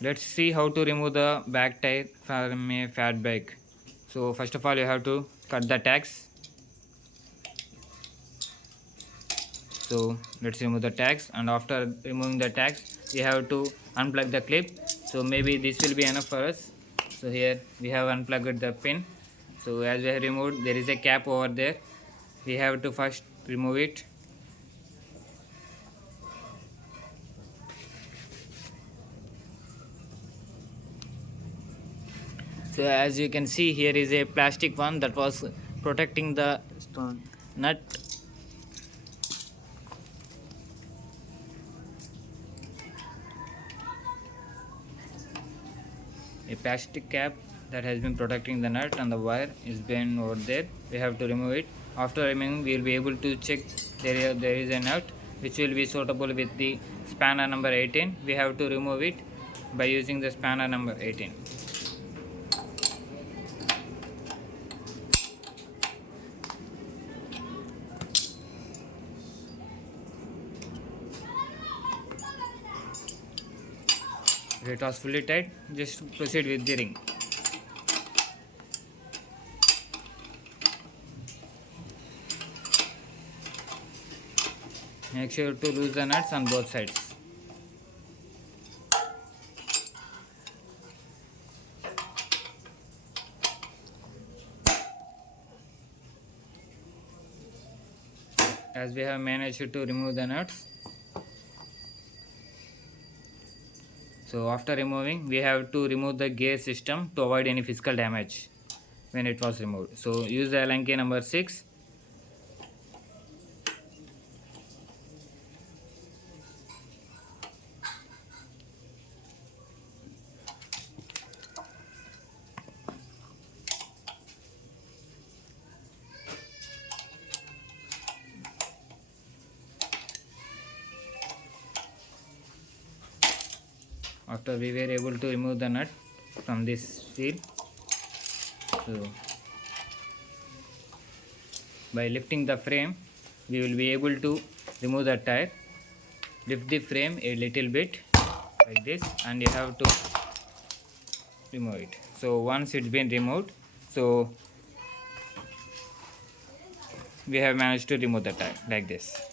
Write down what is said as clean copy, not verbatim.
Let's see how to remove the back tire from a fat bike. So first of all you have to cut the tags. So let's remove the tags, and after removing the tags we have to unplug the clip. So maybe this will be enough for us. So here we have unplugged the pin. So as we have removed, there is a cap over there. We have to first remove it. So as you can see, here is a plastic one that was protecting the nut. A plastic cap that has been protecting the nut, and the wire is been over there. We have to remove it. After removing, we will be able to check there is a nut which will be suitable with the spanner number 18. We have to remove it by using the spanner number 18. If it was fully tight, just proceed with the ring. Make sure to lose the nuts on both sides. As we have managed to remove the nuts. So after removing, we have to remove the gear system to avoid any physical damage when it was removed. So use the Allen key number 6. After we were able to remove the nut from this wheel, so by lifting the frame we will be able to remove the tire. Lift the frame a little bit like this, and you have to remove it. So once it's been removed, so we have managed to remove the tire like this.